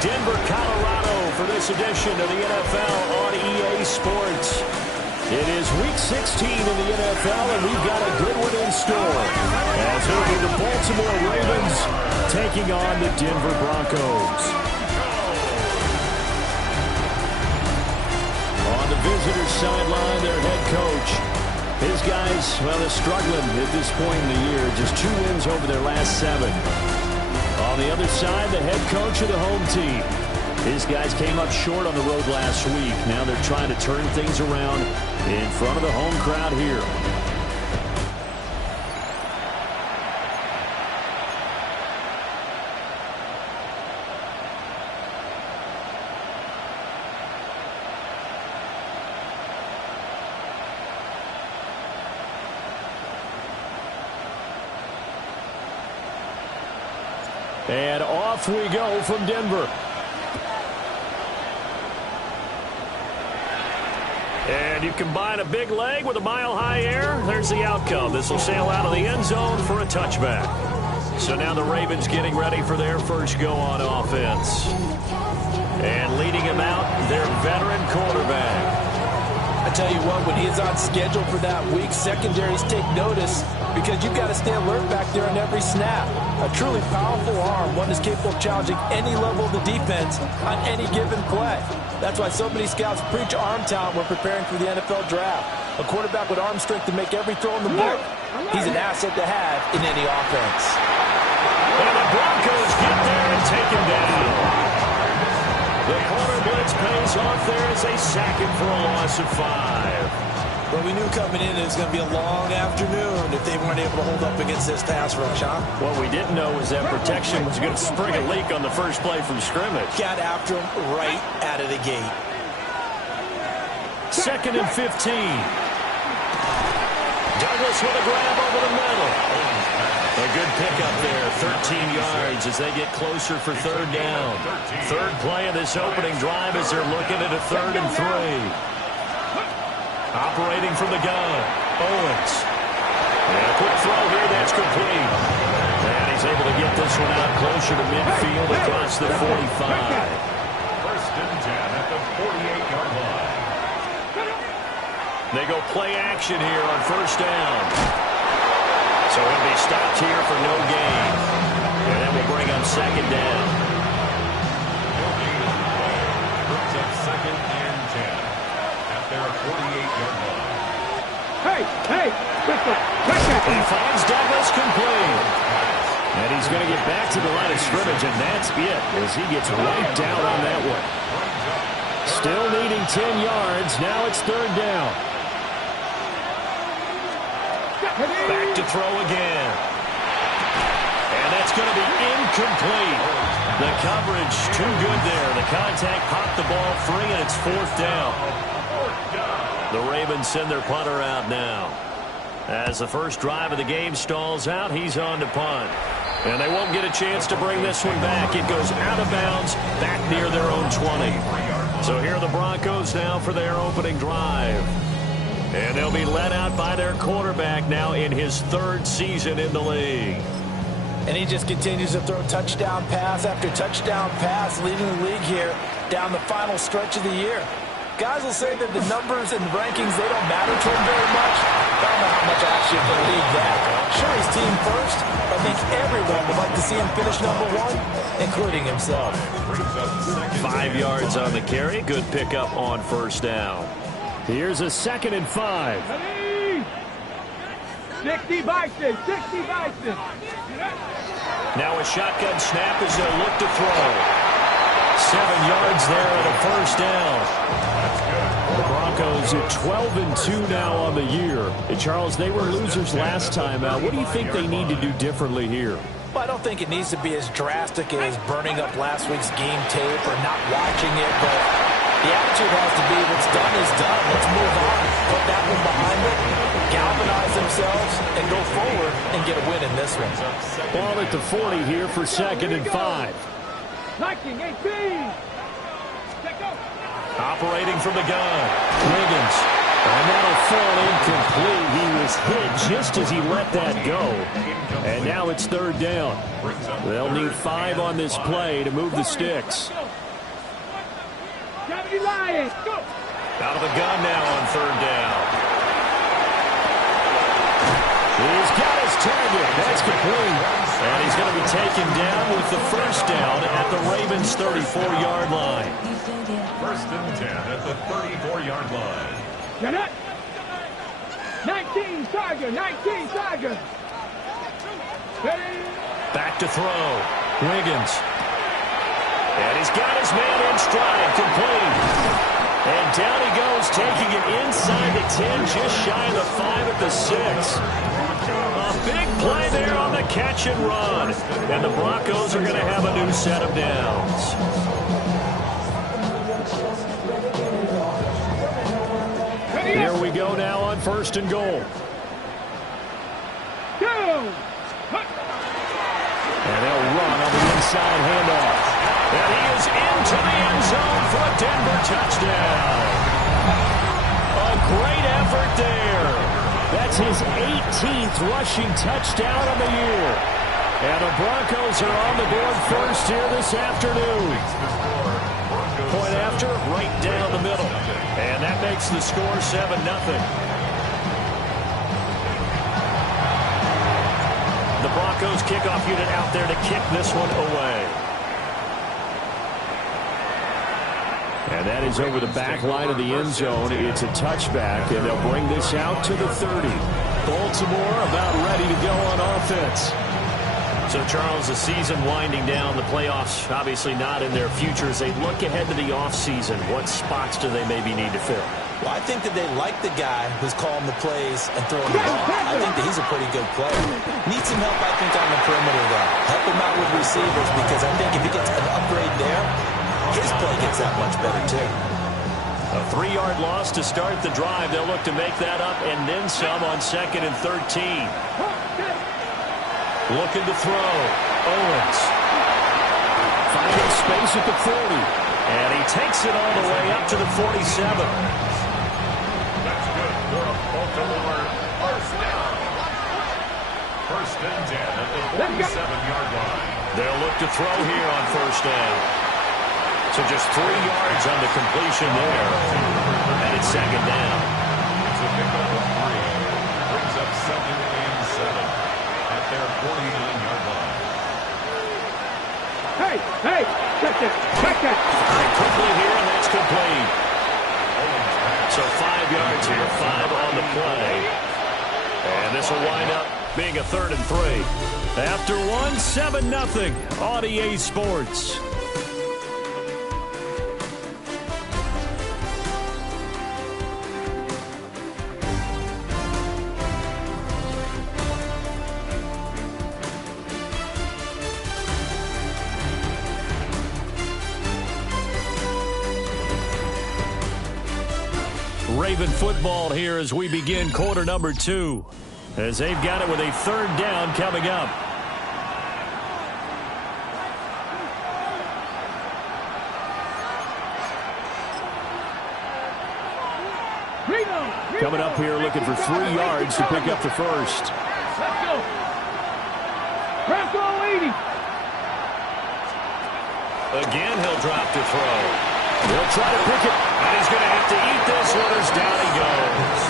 Denver, Colorado for this edition of the NFL on EA Sports. It is Week 16 in the NFL, and we've got a good one in store. As it'll be the Baltimore Ravens taking on the Denver Broncos. On the visitors' sideline, their head coach. His guys, well, they're struggling at this point in the year. Just 2 wins over their last 7. On the other side, the head coach of the home team. His guys came up short on the road last week. Now they're trying to turn things around in front of the home crowd here. And off we go from Denver. And you combine a big leg with a mile-high air, there's the outcome. This will sail out of the end zone for a touchback. So now the Ravens getting ready for their first go on offense. And leading him out, their veteran quarterback. I tell you what, when he is on schedule for that week, secondaries take notice because you've got to stay alert back there on every snap. A truly powerful arm, one is capable of challenging any level of the defense on any given play. That's why so many scouts preach arm talent when preparing for the NFL draft. A quarterback with arm strength to make every throw in the book, he's an asset to have in any offense. And the Broncos get there and take him down. The corner blitz pays off there as they sack him for a loss of 5. Well, we knew coming in it was going to be a long afternoon if they weren't able to hold up against this pass rush, huh? What we didn't know was that protection was going to spring a leak on the first play from scrimmage. Got after him right out of the gate. 2nd and 15. Douglas with a grab over the middle. A good pickup there, 13 yards as they get closer for 3rd down. 3rd play of this opening drive as they're looking at a 3rd and 3. Operating from the gun, Owens. And a quick throw here, that's complete. And he's able to get this one out closer to midfield across the 45. 1st and 10 at the 48-yard line. They go play action here on 1st down. So he'll be stopped here for no gain. And that will bring up 2nd down. Brings up 2nd and 10 at their 48-yard line. He finds Douglas complete. And he's going to get back to the line of scrimmage, and that's it as he gets wiped out on that one. Still needing 10 yards. Now it's 3rd down. Back to throw again. And that's going to be incomplete. The coverage too good there. The contact popped the ball free, and it's 4th down. The Ravens send their punter out now. As the first drive of the game stalls out, he's on to punt. And they won't get a chance to bring this one back. It goes out of bounds, back near their own 20. So here are the Broncos now for their opening drive. And they'll be led out by their quarterback now in his 3rd season in the league. And he just continues to throw touchdown pass after touchdown pass, leading the league here down the final stretch of the year. Guys will say that the numbers and the rankings, they don't matter to him very much. I don't know how much I actually believe that. Sure, he's team first, but I think everyone would like to see him finish #1, including himself. 5 yards on the carry. Good pickup on 1st down. Here's a 2nd and 5. 60 Bison, 60 Bison. Now a shotgun snap as they'll look to throw. 7 yards there at a 1st down. The Broncos are 12 and 2 now on the year. And Charles, they were losers last time out. What do you think they need to do differently here? Well, I don't think it needs to be as drastic as burning up last week's game tape or not watching it, but the attitude has to be what's done is done. Let's move on. Put that one behind them, galvanize themselves, and go forward and get a win in this one. Ball at the 40 here for 2nd and 5. 19-18. Operating from the gun, Wiggins. And that'll fall incomplete. He was was hit just as he let that go. And now it's third down. They'll need 5 on this play to move the sticks. Out of the gun now on third down. He's got his target. That's complete. And he's going to be taken down with the first down at the Ravens' 34-yard line. First and 10 at the 34-yard line. Get it. 19 Tiger, 19 Tiger. Back to throw. Wiggins. And he's got his man in stride, complete. And down he goes, taking it inside the 10, just shy of the 5 at the 6. A big play there on the catch and run. And the Broncos are going to have a new set of downs. Here we go now on first and goal. And they'll run on the inside handoff. And he is into the end zone for a Denver touchdown. A great effort there. That's his 18th rushing touchdown of the year. And the Broncos are on the board first here this afternoon. Point after, right down the middle. And that makes the score 7-0. The Broncos kickoff unit out there to kick this one away. And that is over the back line of the end zone. It's a touchback, and they'll bring this out to the 30. Baltimore about ready to go on offense. So, Charles, the season winding down, the playoffs obviously not in their future. As they look ahead to the offseason, what spots do they maybe need to fill? Well, I think that they like the guy who's calling the plays and throwing the ball. I think that he's a pretty good player. Needs some help, I think, on the perimeter, though. Help him out with receivers, because I think if he gets an upgrade there, his play gets that much better, too. A 3-yard loss to start the drive. They'll look to make that up and then some on 2nd and 13. Looking to throw. Owens. Finding space at the 40. And he takes it all the way up to the 47. That's good for a Baltimore first down. First and 10 at the 47-yard line. They'll look to throw here on first down. So just 3 yards on the completion there. And it's second down. It's a pickup of 3. Brings up 2nd and 7 at their 49-yard line. Hey, check it. And quickly here, and that's complete. So 5 yards here, 5 on the play. And this will wind up being a 3rd and 3. After one, 7-0 on EA Sports. Raven football here as we begin quarter number 2. As they've got it with a 3rd down coming up. Coming up here looking for 3 yards to pick up the first. Let's go. Bronco 80. Again, he'll drop to throw. He'll try to pick it, and he's going to have to eat this one as down he goes.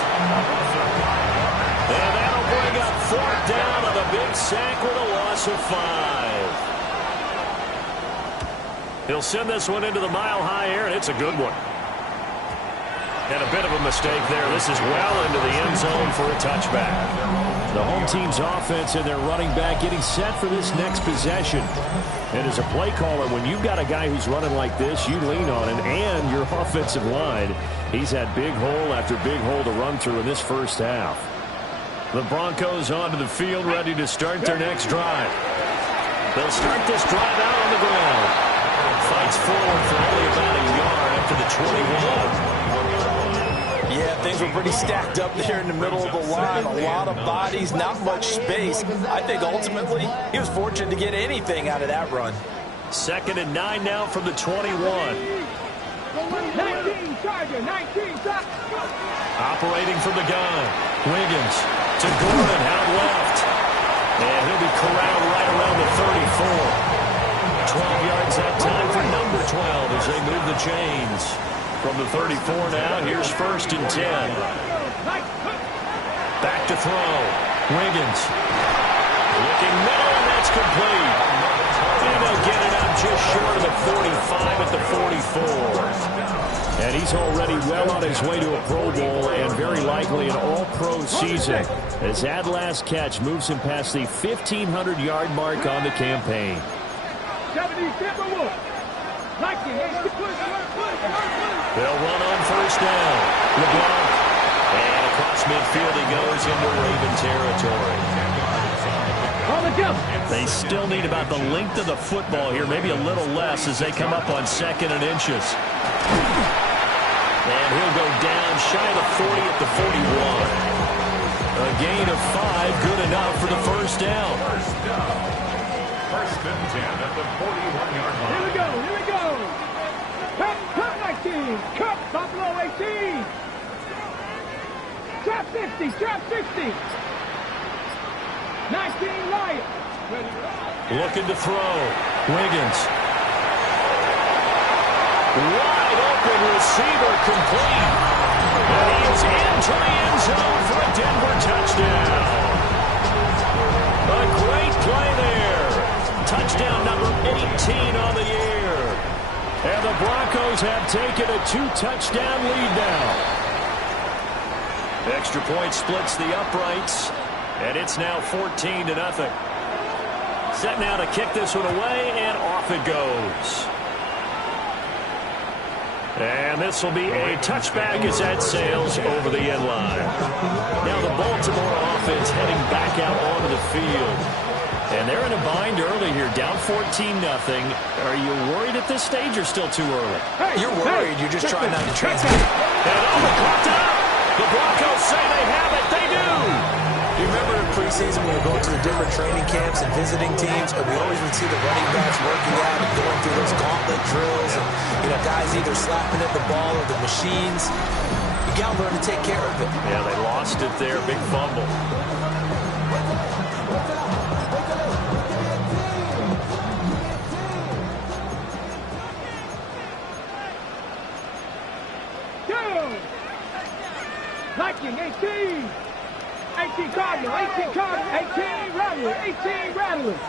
And that'll bring up 4th down on the big sack with a loss of 5. He'll send this one into the mile-high air, and it's a good one. And a bit of a mistake there. This is well into the end zone for a touchback. The home team's offense and their running back getting set for this next possession. And as a play caller, when you've got a guy who's running like this, you lean on him and your offensive line. He's had big hole after big hole to run through in this first half. The Broncos onto the field, ready to start their next drive. They'll start this drive out on the ground. Fights forward for only about a yard up to the 21. Yeah, things were pretty stacked up there in the middle of the line. A lot of bodies, not much space. I think ultimately he was fortunate to get anything out of that run. 2nd and 9 now from the 21. 19 Tiger, 19 Tiger. Operating from the gun. Wiggins to Gordon out left. And he'll be corralled right around the 34. 12 yards that time for number 12 as they move the chains. From the 34 now, here's 1st and 10. Back to throw. Wiggins. Looking middle, and that's complete. And they'll get it out just short of the 45 at the 44. And he's already well on his way to a Pro Bowl and very likely an all-pro season as that last catch moves him past the 1,500-yard mark on the campaign. They'll run on 1st down. LeBlanc. And across midfield he goes into Raven territory. They still need about the length of the football here, maybe a little less as they come up on 2nd and inches. And he'll go down shy of the 40 at the 41. A gain of 5, good enough for the 1st down. 1st and 10 at the 41-yard line. Here we go, here we go. Cut 19, cut Buffalo 18. Trap 60, trap 60. 19 Lions. Looking to throw. Wiggins. Wide open receiver complete. And he is into the end zone for a Denver touchdown. A great play there. Touchdown number 18 on the year. And the Broncos have taken a 2-touchdown lead now. Extra point splits the uprights. And it's now 14-0. Set now to kick this one away, and off it goes. And this will be a touchback as that sails over the end line. Now the Baltimore offense heading back out onto the field. And they're in a bind early here, down 14-0. Are you worried at this stage or still too early? You're worried. You're just trying not to transmit. And caught up. The Broncos say they have it. They do. You remember in preseason when we were going to the different training camps and visiting teams, and we always would see the running backs working out and going through those gauntlet drills, and guys either slapping at the ball or the machines. You got to learn to take care of it. Yeah, they lost it there. Big fumble. Viking 18. 18 Cardinal, 18 Cardinal, 18 Rattler, 18 Rattler.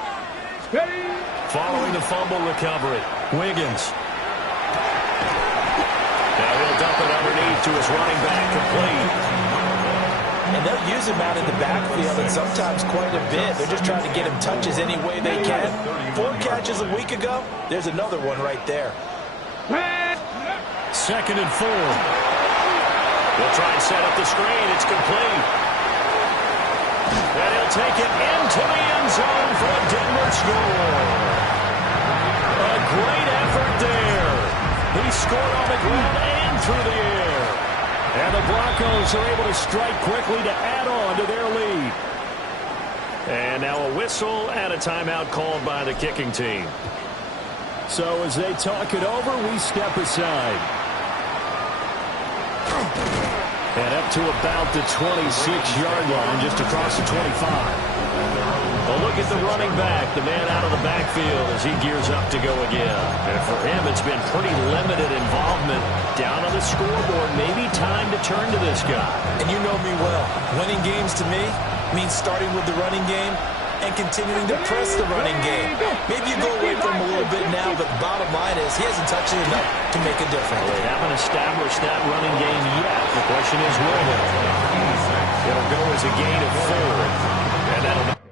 Steady. Following the fumble recovery, Wiggins. Now he'll dump it underneath to his running back, complete. And they'll use him out in the backfield, and sometimes quite a bit. They're just trying to get him touches any way they can. 4 catches a week ago. There's another one right there. 2nd and 4. They'll try and set up the screen. It's complete. And he'll take it into the end zone for a Denver score. A great effort there. He scored on the ground and through the air. And the Broncos are able to strike quickly to add on to their lead. And now a whistle and a timeout called by the kicking team. So as they talk it over, we step aside. And up to about the 26-yard line, just across the 25. A look at the running back, the man out of the backfield as he gears up to go again. And for him, it's been pretty limited involvement down on the scoreboard. Maybe time to turn to this guy. And you know me well. Winning games to me means starting with the running game and continuing to press the running game. Maybe you go away from him a little bit now, but the bottom line is he hasn't touched it enough to make a difference. Well, they haven't established that running game yet. The question is, will they? It'll go as a gain of 4. And that'll be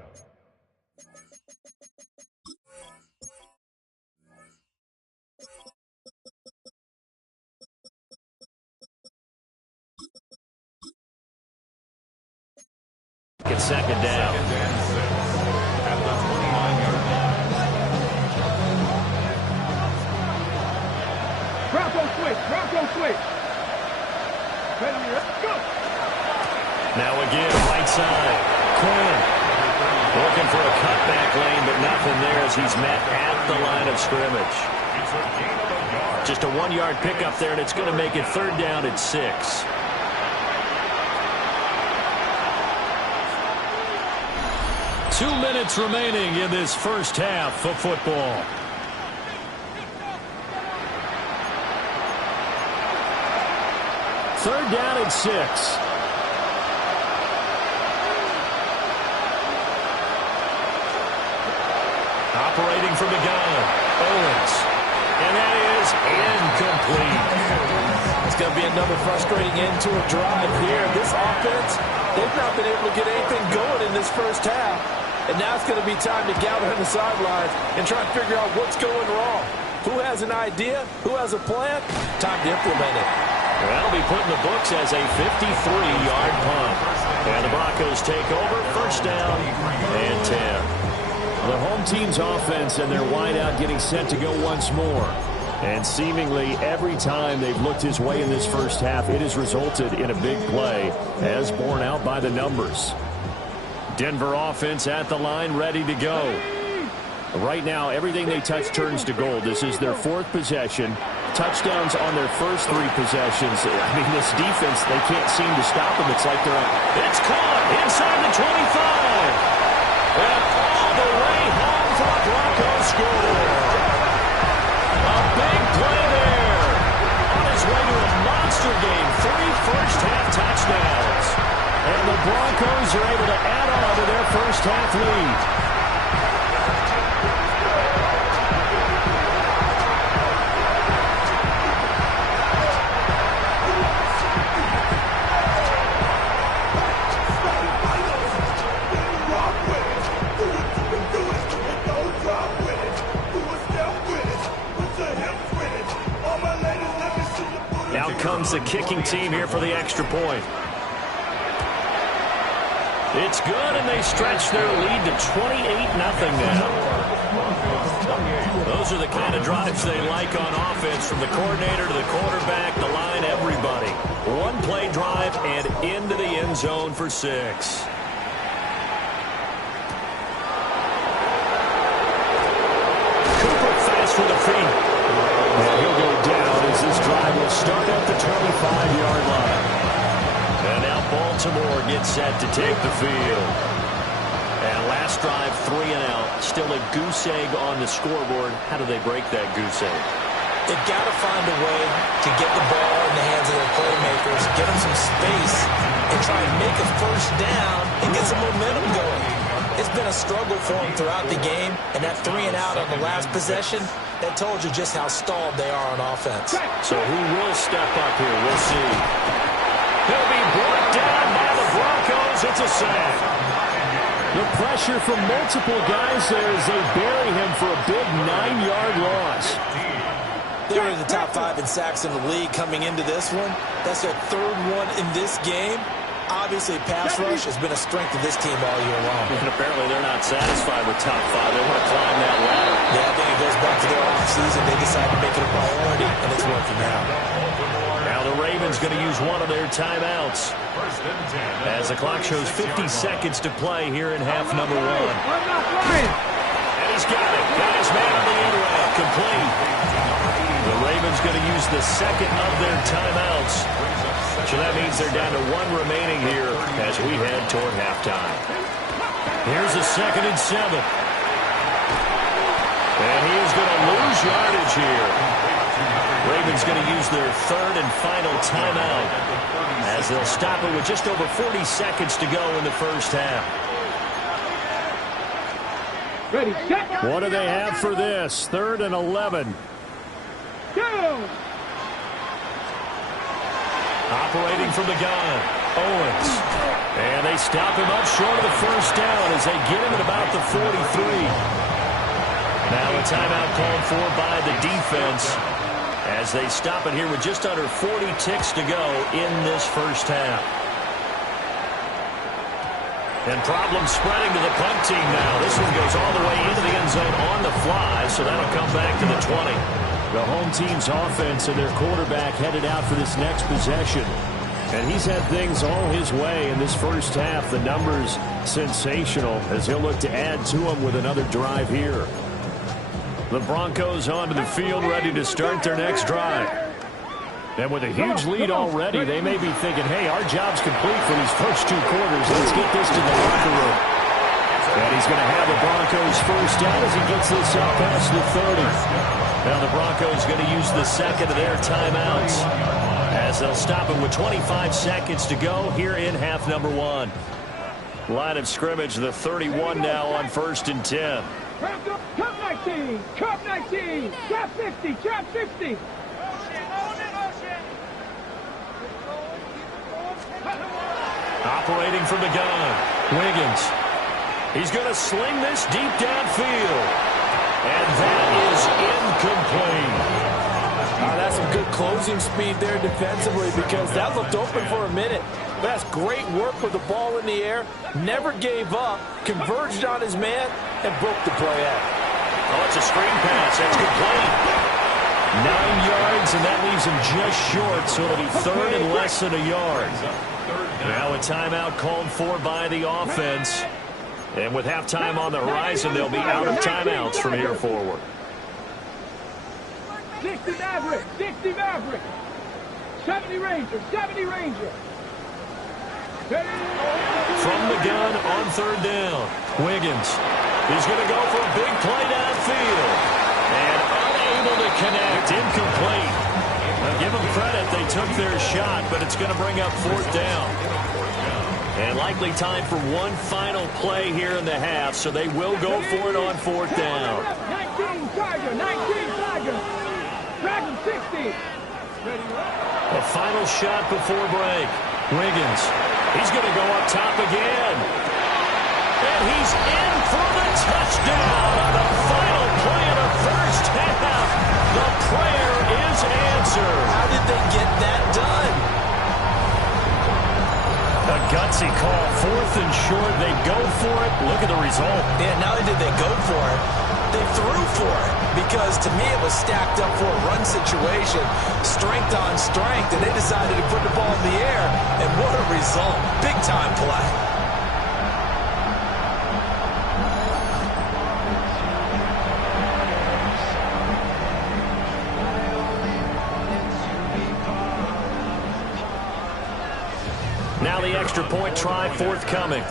it's 2nd down. Bronco switch. Ready, go. Now again, right side. Quinn looking for a cutback lane, but nothing there as he's met at the line of scrimmage. Just a 1-yard pickup there, and it's going to make it 3rd down at 6. 2 minutes remaining in this first half of football. Third down and 6. Operating from the gun, Owens. And that is incomplete. It's going to be another frustrating end to a drive here. This offense, they've not been able to get anything going in this first half. And now it's going to be time to gather on the sidelines and try to figure out what's going wrong. Who has an idea? Who has a plan? Time to implement it. That'll be put in the books as a 53-yard punt. And the Broncos take over, first down and 10. The home team's offense and their wideout getting set to go once more. And seemingly every time they've looked his way in this first half, it has resulted in a big play, as borne out by the numbers. Denver offense at the line, ready to go. Right now, everything they touch turns to gold. This is their 4th possession. Touchdowns on their first 3 possessions. I mean, this defense, they can't seem to stop them. It's like it's caught inside the 25. And all the way home for the Broncos score. A big play there. On his way to a monster game. 3 first-half touchdowns. And the Broncos are able to add on to their first-half lead. Comes the kicking team here for the extra point. It's good, and they stretch their lead to 28-0 now. Those are the kind of drives they like on offense, from the coordinator to the quarterback, the line, everybody. 1-play drive and into the end zone for 6. Cooper fast for the feet. And he'll go down as this drive will start at the 25-yard line. And now Baltimore gets set to take the field. And last drive, 3 and out. Still a goose egg on the scoreboard. How do they break that goose egg? They've got to find a way to get the ball in the hands of their playmakers, get them some space, and try and make a first down and get some momentum going. It's been a struggle for them throughout the game, and that 3 and out on the last possession, that told you just how stalled they are on offense. So who will step up here? We'll see. He'll be brought down by the Broncos. It's a sack. The pressure from multiple guys there as they bury him for a big 9-yard loss. They're in the top 5 in sacks in the league coming into this one. That's their 3rd one in this game. Obviously, pass rush has been a strength of this team all year long. And apparently they're not satisfied with top 5. They want to climb that ladder. Yeah, I think it goes back to their offseason. They decided to make it a priority, and it's working now. Now the Ravens going to use one of their timeouts as the clock shows 50 seconds to play here in half number 1. And he's got it. Got his man on the end route. Complete. The Ravens going to use the second of their timeouts. So that means they're down to 1 remaining here as we head toward halftime. Here's a 2nd and 7. And he is going to lose yardage here. Ravens going to use their 3rd and final timeout as they'll stop it with just over 40 seconds to go in the first half. Ready, set. What do they have for this? 3rd and 11. Go! Operating from the gun, Owens. And they stop him up short of the first down as they get him at about the 43. Now a timeout called for by the defense as they stop it here with just under 40 ticks to go in this first half. And problems spreading to the punt team now. This one goes all the way into the end zone on the fly, so that'll come back to the 20. The home team's offense and their quarterback headed out for this next possession. And he's had things all his way in this first half. The numbers sensational as he'll look to add to them with another drive here. The Broncos onto the field ready to start their next drive. And with a huge lead already, they may be thinking, hey, our job's complete for these first 2 quarters. Let's get this to the locker room. And he's going to have the Broncos first down as he gets this up past the 30. Now the Broncos going to use the second of their timeouts as they'll stop it with 25 seconds to go here in half number 1. Line of scrimmage, the 31 now on 1st and 10. Cup 19, Cup 19, trap 50, trap 50. Operating from the gun, Wiggins. He's going to sling this deep downfield. And that is incomplete. That's some good closing speed there defensively because that looked open for a minute. That's great work with the ball in the air. Never gave up, converged on his man, and broke the play out. Oh, it's a screen pass. That's complete. 9 yards, and that leaves him just short, so it'll be third and less than a yard. Now a timeout called for by the offense. And with halftime on the horizon, they'll be out of timeouts from here forward. 60 Maverick, 60 Maverick. 70 Ranger, 70 Ranger. From the gun on third down, Wiggins. He's going to go for a big play downfield. And unable to connect, incomplete. Now give them credit, they took their shot, but it's going to bring up 4th down. And likely time for one final play here in the half, so they will go for it on 4th down. 19 Tiger, 19 Tiger. Dragon 60. A final shot before break. Wiggins. He's going to go up top again. And he's in for the touchdown on the final play of the first half. The prayer is answered. How did they get that done? A gutsy call, 4th and short. They go for it. Look at the result. Yeah, not only did they go for it, they threw for it. Because to me it was stacked up for a run situation, strength on strength, and they decided to put the ball in the air. And what a result. Big time play. Now the extra point try forthcoming.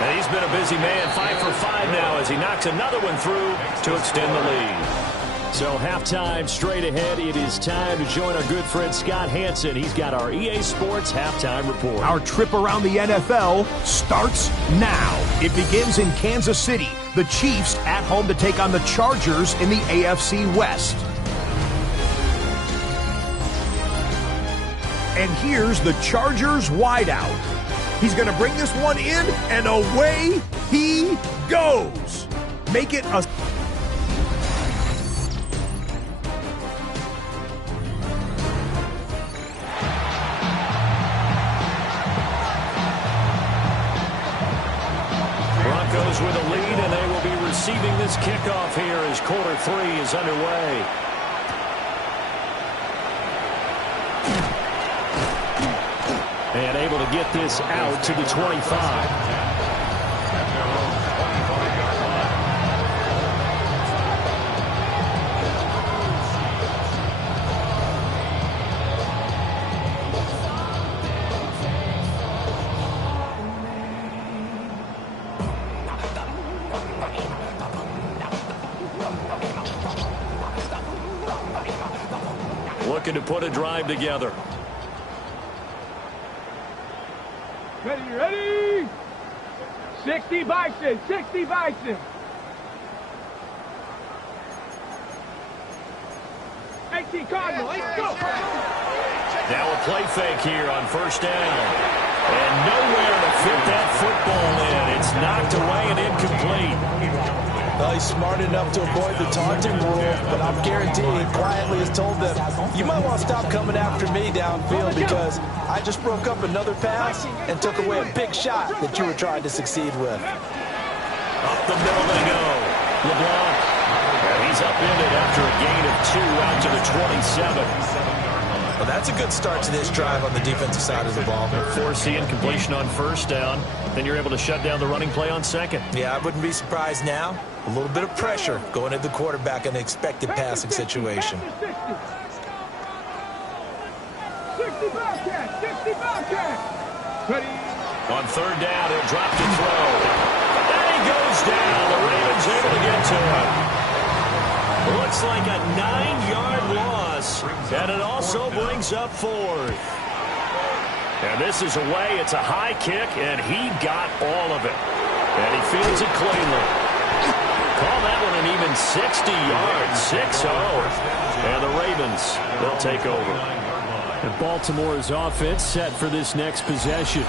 And he's been a busy man, 5 for 5 now as he knocks another one through to extend the lead. So halftime straight ahead. It is time to join our good friend Scott Hansen. He's got our EA Sports halftime report. Our trip around the NFL starts now. It begins in Kansas City. The Chiefs at home to take on the Chargers in the AFC West. And here's the Chargers wideout. He's going to bring this one in, and away he goes. Make it a... Broncos with a lead, and they will be receiving this kickoff here as quarter 3 is underway. And able to get this out to the 25. Looking to put a drive together. Ready? 60 Bison, 60 Bison. 18 Cardinal, let's go. Now a play fake here on first down. And nowhere to fit that football in. It's knocked away and incomplete. Well, he's smart enough to avoid the taunting rule, but I'm guaranteeing he quietly has told them, you might want to stop coming after me downfield because I just broke up another pass and took away a big shot that you were trying to succeed with. Up the middle they go. LeBlanc. And he's upended after a gain of 2 out to the 27. Well, that's a good start to this drive on the defensive side of the ball. Force the incompletion on first down. Then you're able to shut down the running play on second. Yeah, I wouldn't be surprised now. A little bit of pressure going at the quarterback in an expected passing situation. 60 Bobcat, 60 Bobcat. Ready? On third down, he'll drop to throw. And he goes down. The Ravens able to get to him. Looks like a 9-yard loss. And it also brings up fourth. And this is away. It's a high kick, and he got all of it. And he fields it cleanly. Call that one an even 60 yards, 6-0. And the Ravens, they'll take over. And Baltimore's offense set for this next possession.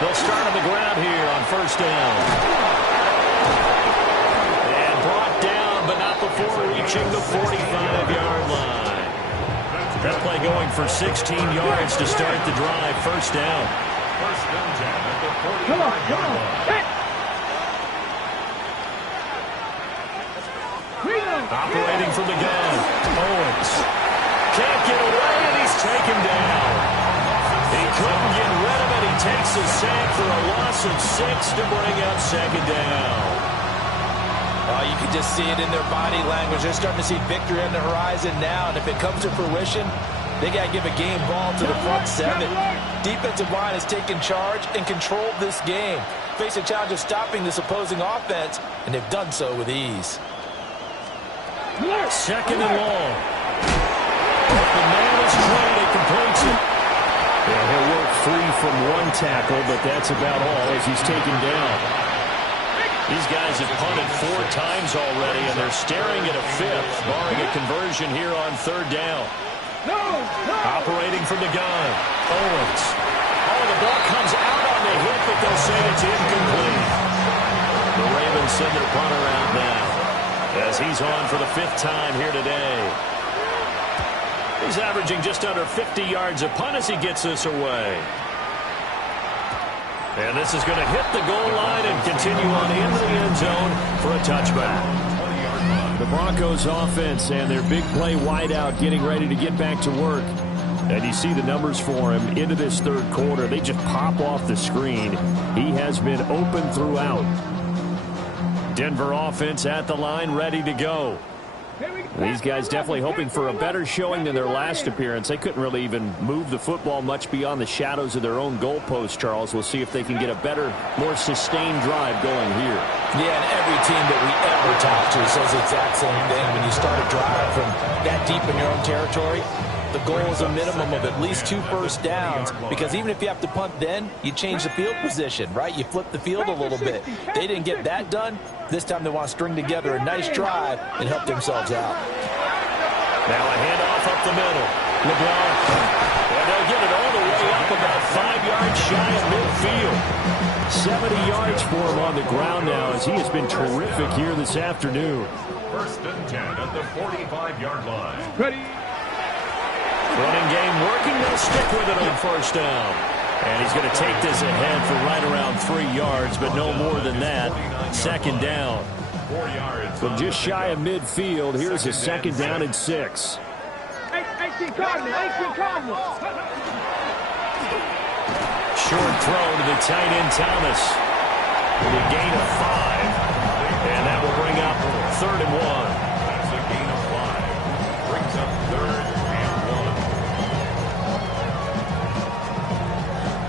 They'll start on the ground here on first down. And brought down, but not before reaching the 45-yard line. That play going for 16 yards to start the drive. First down. First and 10 at the 45-yard line. Operating from the gun. Owens. Can't get away, and he's taken down. He couldn't get rid of it. He takes a sack for a loss of 6 to bring up second down. You can just see it in their body language. They're starting to see victory on the horizon now, and if it comes to fruition, they got to give a game ball to the front seven. Defensive line has taken charge and controlled this game. Face a challenge of stopping this opposing offense, and they've done so with ease. Second and long. The man is trying to complete it. Yeah, he'll work free from one tackle, but that's about all as he's taken down. These guys have punted 4 times already, and they're staring at a 5th, barring a conversion here on third down. Operating from the gun. Owens. Oh, the ball comes out on the hit, but they'll say it's incomplete. The Ravens send their punter out now, as he's on for the 5th time here today. He's averaging just under 50 yards a punt as he gets this away. And this is going to hit the goal line and continue on into the end zone for a touchback. The Broncos offense and their big play wideout getting ready to get back to work. And you see the numbers for him into this third quarter. They just pop off the screen. He has been open throughout. Denver offense at the line, ready to go. These guys definitely hoping for a better showing than their last appearance. They couldn't really even move the football much beyond the shadows of their own goalpost, Charles. We'll see if they can get a better, more sustained drive going here. Yeah, and every team that we ever talk to says the exact same thing. When you start a drive from that deep in your own territory, the goal is a minimum of at least 2 first downs, because even if you have to punt then, you change the field position, right? You flip the field a little bit. They didn't get that done. This time they want to string together a nice drive and help themselves out. Now a handoff up the middle. LeBron. And they'll get it all the way up about 5 yards shy of midfield. 70 yards for him on the ground now, as he has been terrific here this afternoon. First and 10 at the 45-yard line. Ready. Running game working. They'll stick with it on first down. And he's going to take this ahead for right around 3 yards, but no more than that. Second down. 4 yards. From just shy of midfield, here's a second down and 6. 18 Cardinals. Short throw to the tight end Thomas. With a gain of 5. And that will bring up 3rd and 1. That's a gain of 5. Brings up 3rd and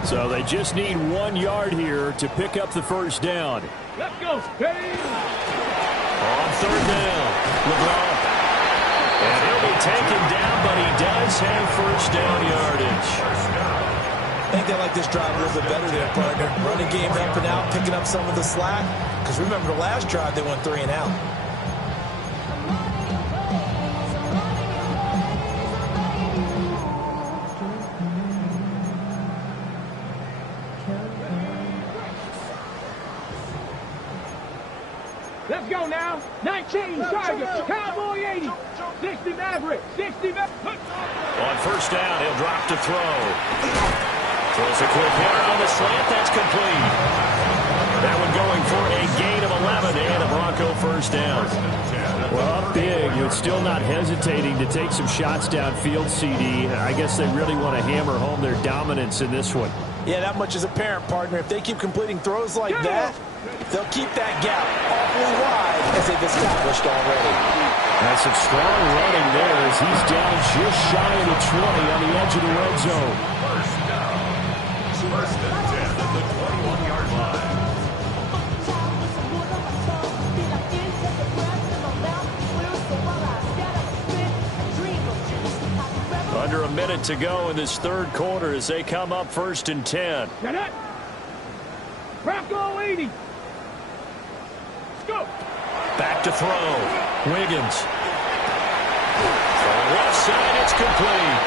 1. So they just need 1 yard here to pick up the first down. Let's go. Ready. On third down, LeBron. And he'll be taken down, but he does have first down yardage. I think they like this drive a little bit better there, partner. Running game up and out, picking up some of the slack. Because remember the last drive, they went 3 and out. Let's go now. 19 Tigers. Cowboy 80. 60 Maverick. 60 Maverick. On first down, he'll drop to throw. Throws a quick hitter on the slant. That's complete. That one going for a gain of 11 and a Bronco first down. Well, up big, but still not hesitating to take some shots downfield, CD. I guess they really want to hammer home their dominance in this one. Yeah, that much is apparent, partner. If they keep completing throws like that, they'll keep that gap awfully wide as they've established already. That's some strong running there as he's down just shy of the 20 on the edge of the red zone. First down. First and 10 at the 21-yard line. Under a minute to go in this third quarter as they come up first and 10. Get it. Wk16. Go. Back to throw. Wiggins. From left side, it's complete.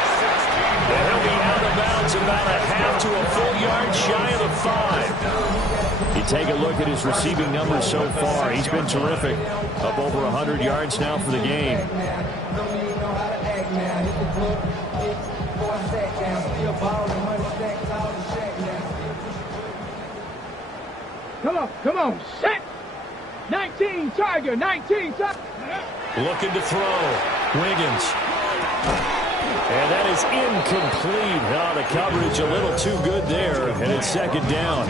And he'll be out of bounds about a half to a full yard shy of the 5. You take a look at his receiving numbers so far. He's been terrific. Up over 100 yards now for the game. Come on, set. 19 Tiger, 19 Tiger. Looking to throw. Wiggins. And that is incomplete. Oh, the coverage a little too good there, and it's second down.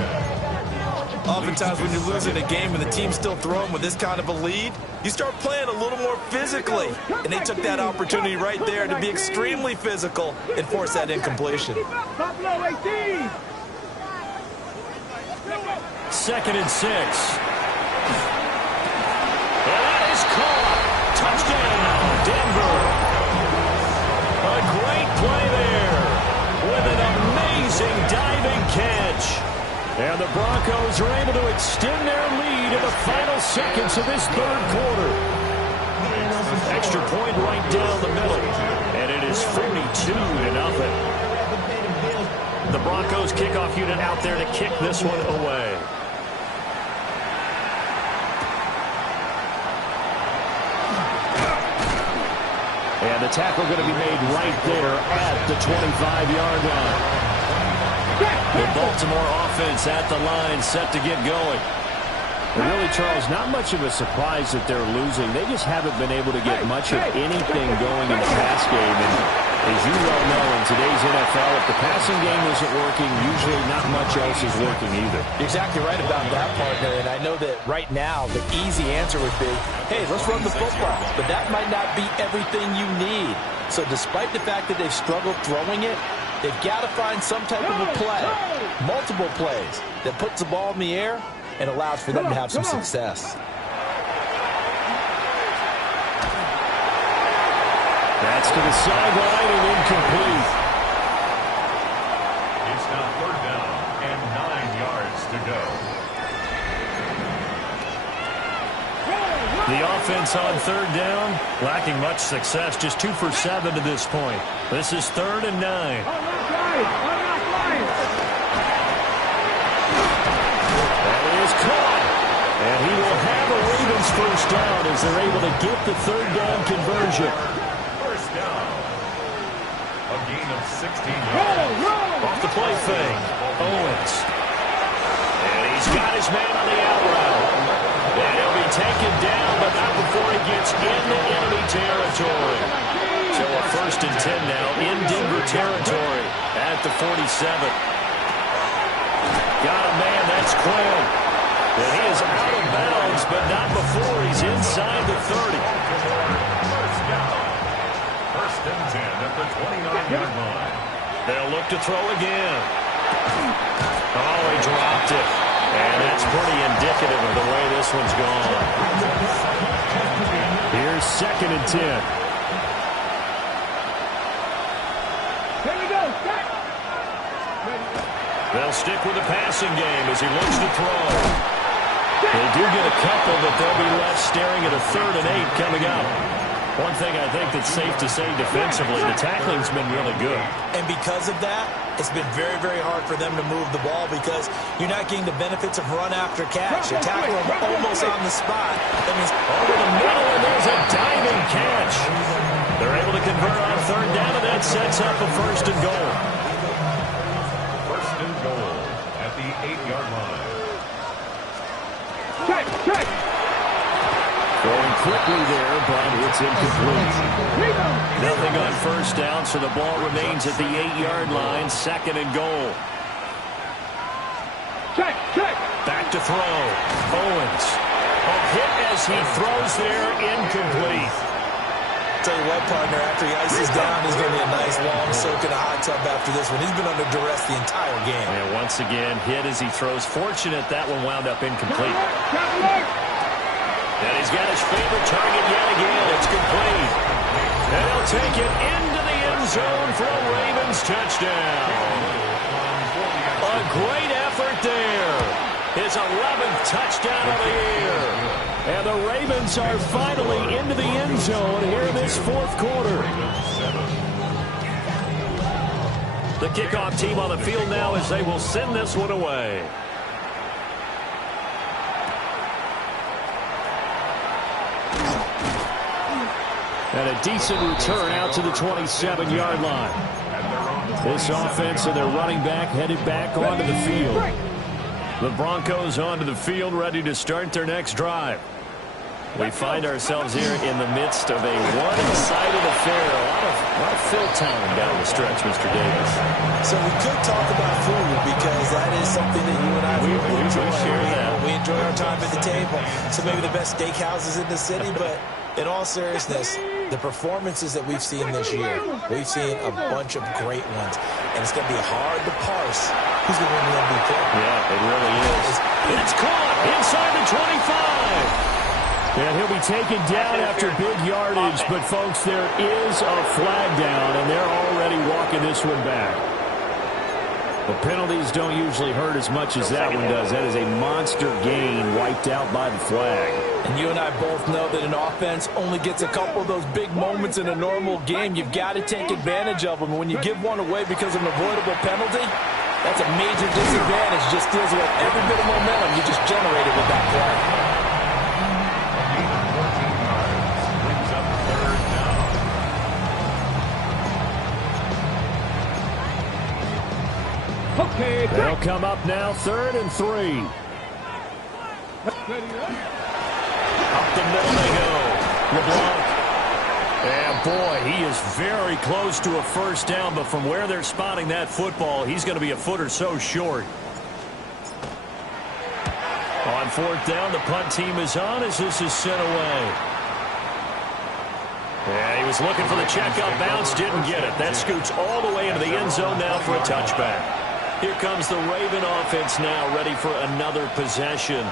Oftentimes when you're losing a game and the team's still throwing with this kind of a lead, you start playing a little more physically. And they took that opportunity right there to be extremely physical and force that incompletion. Buffalo 18. Second and 6. And that is caught. Touchdown, Denver. A great play there with an amazing diving catch. And the Broncos are able to extend their lead in the final seconds of this third quarter. Extra point right down the middle. And it is 42-0. The Broncos kickoff unit out there to kick this one away. And the tackle going to be made right there at the 25-yard line. The Baltimore offense at the line, set to get going. And really, Charles, not much of a surprise that they're losing. They just haven't been able to get much of anything going in the pass game. And as you well know, in today's NFL, if the passing game isn't working, usually not much else is working either. You're exactly right about that, partner. And I know that right now the easy answer would be, hey, let's run the football. But that might not be everything you need. So despite the fact that they've struggled throwing it, they've got to find some type of a play, multiple plays, that puts the ball in the air and allows for them to have some success. That's to the sideline and incomplete. It's now third down and 9 yards to go. The offense on third down, lacking much success, just 2 for 7 to this point. This is 3rd and 9. That is caught. And he will have a Ravens first down as they're able to get the third down conversion. First down. A gain of 16 yards. Off the play fake, Owens. And he's got his man on the out route. And he'll be taken down, but not before he gets into enemy territory. So a 1st and 10 now in Denver territory at the 47. Got a man, that's Quinn. And he is out of bounds, but not before he's inside the 30. First down. 1st and 10 at the 29-yard line. They'll look to throw again. Oh, he dropped it. And that's pretty indicative of the way this one's gone. Here's 2nd and 10. Here we go. Set. They'll stick with the passing game as he looks to throw. They do get a couple, but they'll be left staring at a 3rd and 8 coming up. One thing I think that's safe to say defensively, the tackling's been really good. And because of that, it's been very, very hard for them to move the ball because you're not getting the benefits of run after catch. You're tackling them almost on the spot. That means over the middle, and there's a diving catch. They're able to convert on 3rd down, and that sets up a 1st and goal. 1st and goal at the 8-yard line. Check. Going quickly there, but it's incomplete. Nothing on 1st down, so the ball remains at the 8-yard line, 2nd and goal. Back to throw. Owens. A hit as he throws there, incomplete. Tell you what, partner, after he ices down, he's going to be a nice long soak in a hot tub after this one. He's been under duress the entire game. And once again, hit as he throws. Fortunate that one wound up incomplete. And he's got his favorite target yet again. It's complete. And he'll take it into the end zone for a Ravens touchdown. A great effort there. His 11th touchdown of the year. And the Ravens are finally into the end zone here in this fourth quarter. The kickoff team on the field now as they will send this one away. And a decent return out to the 27-yard line. This offense and their running back headed back onto the field. The Broncos onto the field, ready to start their next drive. We find ourselves here in the midst of a one-sided affair. A lot of fill time down the stretch, Mr. Davis. So we could talk about food because that is something that you and I really enjoy. We enjoy our time at the table. So maybe the best steakhouses in the city, but in all seriousness, the performances that we've seen this year, we've seen a bunch of great ones. And it's going to be hard to parse who's going to win the MVP. Yeah, it really is. It's caught inside the 25. And he'll be taken down after big yardage. But, folks, there is a flag down, and they're already walking this one back. The penalties don't usually hurt as much as that one does. That is a monster gain wiped out by the flag. And you and I both know that an offense only gets a couple of those big moments in a normal game. You've got to take advantage of them. And when you give one away because of an avoidable penalty, that's a major disadvantage. Just deals with every bit of momentum you just generated with that play. They'll come up now, 3rd and 3. Up the middle they go. LeBlanc. And, boy, he is very close to a first down, but from where they're spotting that football, he's going to be a foot or so short. On 4th down, the punt team is on as this is sent away. Yeah, he was looking for the checkup bounce, didn't get it. That scoots all the way into the end zone now for a touchback. Here comes the Raven offense now, ready for another possession.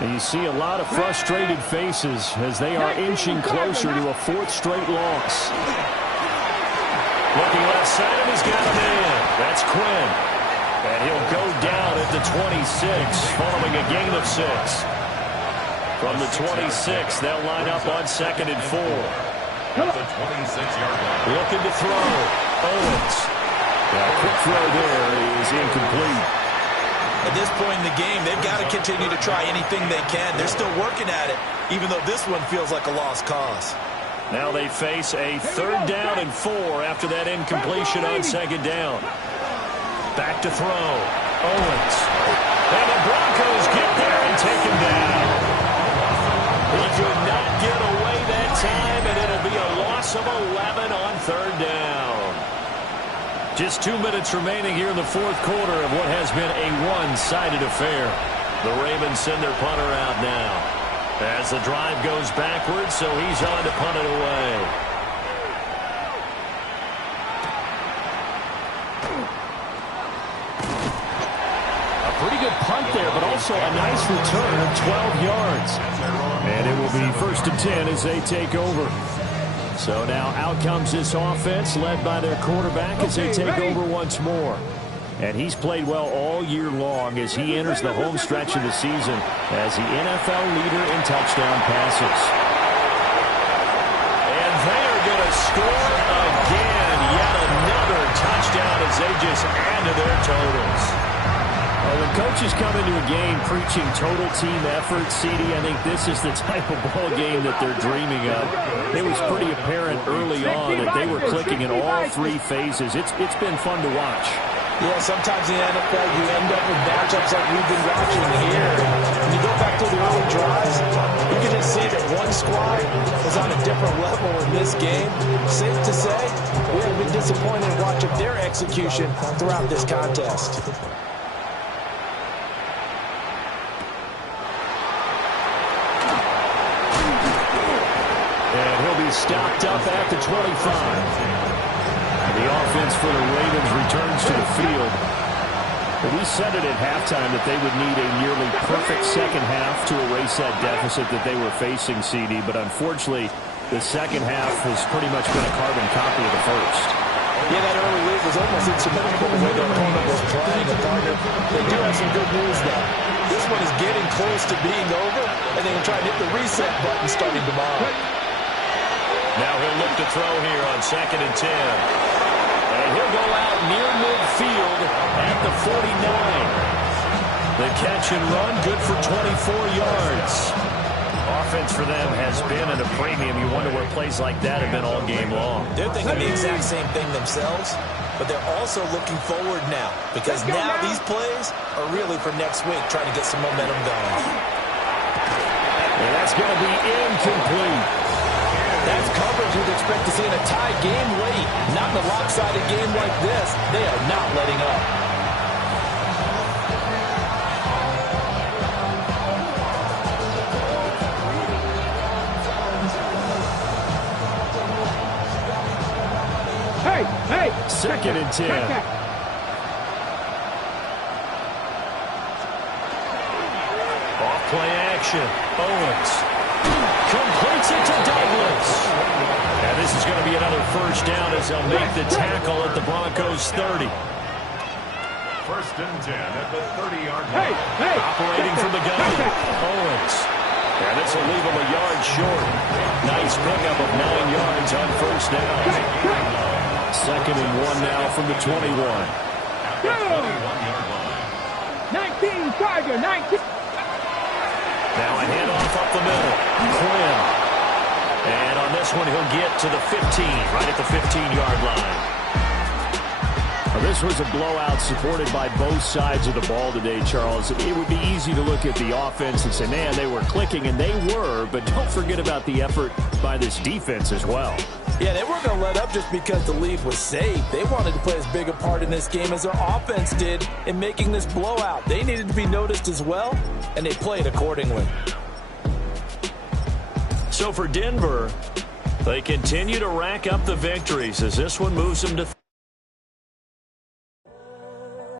And you see a lot of frustrated faces as they are inching closer to a 4th straight loss. Looking left side, he's got him in. That's Quinn. And he'll go down at the 26, following a gain of 6. From the 26, they'll line up on 2nd and 4. At the 26-yard line. Looking to throw. Owens. A quick throw there is incomplete. At this point in the game, they've got to continue to try anything they can. They're still working at it, even though this one feels like a lost cause. Now they face a 3rd down and 4 after that incompletion on 2nd down. Back to throw. Owens. And the Broncos get there and take him down. He could not get away that time, and it'll be a loss of 11 on 3rd down. Just 2 minutes remaining here in the 4th quarter of what has been a one-sided affair. The Ravens send their punter out now. As the drive goes backwards, so he's on to punt it away. A pretty good punt there, but also a nice return of 12 yards. And it will be 1st and 10 as they take over. So now out comes this offense led by their quarterback as they take over once more. And he's played well all year long as he enters the home stretch of the season as the NFL leader in touchdown passes. And they are going to score again. Yet another touchdown as they just add to their totals. Well, when coaches come into a game preaching total team effort, CD, I think this is the type of ball game that they're dreaming of. It was pretty apparent early on that they were clicking in all 3 phases. It's been fun to watch. Yeah, sometimes in the NFL you end up with matchups like we've been watching here. When you go back to the early drives, you can just see that one squad is on a different level in this game. Safe to say, we have been disappointed watching their execution throughout this contest. He's stopped up at the 25. The offense for the Ravens returns to the field. But we said it at halftime that they would need a nearly perfect second half to erase that deficit that they were facing, CD. But unfortunately, the second half has pretty much been a carbon copy of the first. Yeah, that early lead was almost insurmountable the way their opponent was playing. And partner, they do have some good news, though. This one is getting close to being over, and they can try and hit the reset button starting tomorrow. Now he'll look to throw here on 2nd and 10. And he'll go out near midfield at the 49. The catch and run, good for 24 yards. Offense for them has been at a premium. You wonder where plays like that have been all game long. They're thinking the exact same thing themselves, but they're also looking forward now, because now these plays are really for next week, trying to get some momentum going. And that's going to be incomplete. That's coverage you'd expect to see in a tie game late. Not in a lopsided game like this. They are not letting up. Hey! 2nd and 10. Off-play action. Owens completes it to Douglas. And this is going to be another first down as they'll make the tackle at the Broncos 30. 1st and 10 at the 30-yard line. Operating from the gun. Owens. And this will leave him a yard short. Nice pickup of 9 yards on first down. 2nd and 1 now from the 21. 19, Tiger, 19. Now a handoff up the middle. Quinn. And on this one, he'll get to the 15, right at the 15-yard line. Well, this was a blowout supported by both sides of the ball today, Charles. It would be easy to look at the offense and say, man, they were clicking, and they were, but don't forget about the effort by this defense as well. Yeah, they weren't going to let up just because the lead was saved. They wanted to play as big a part in this game as their offense did in making this blowout. They needed to be noticed as well, and they played accordingly. So for Denver, they continue to rack up the victories as this one moves them to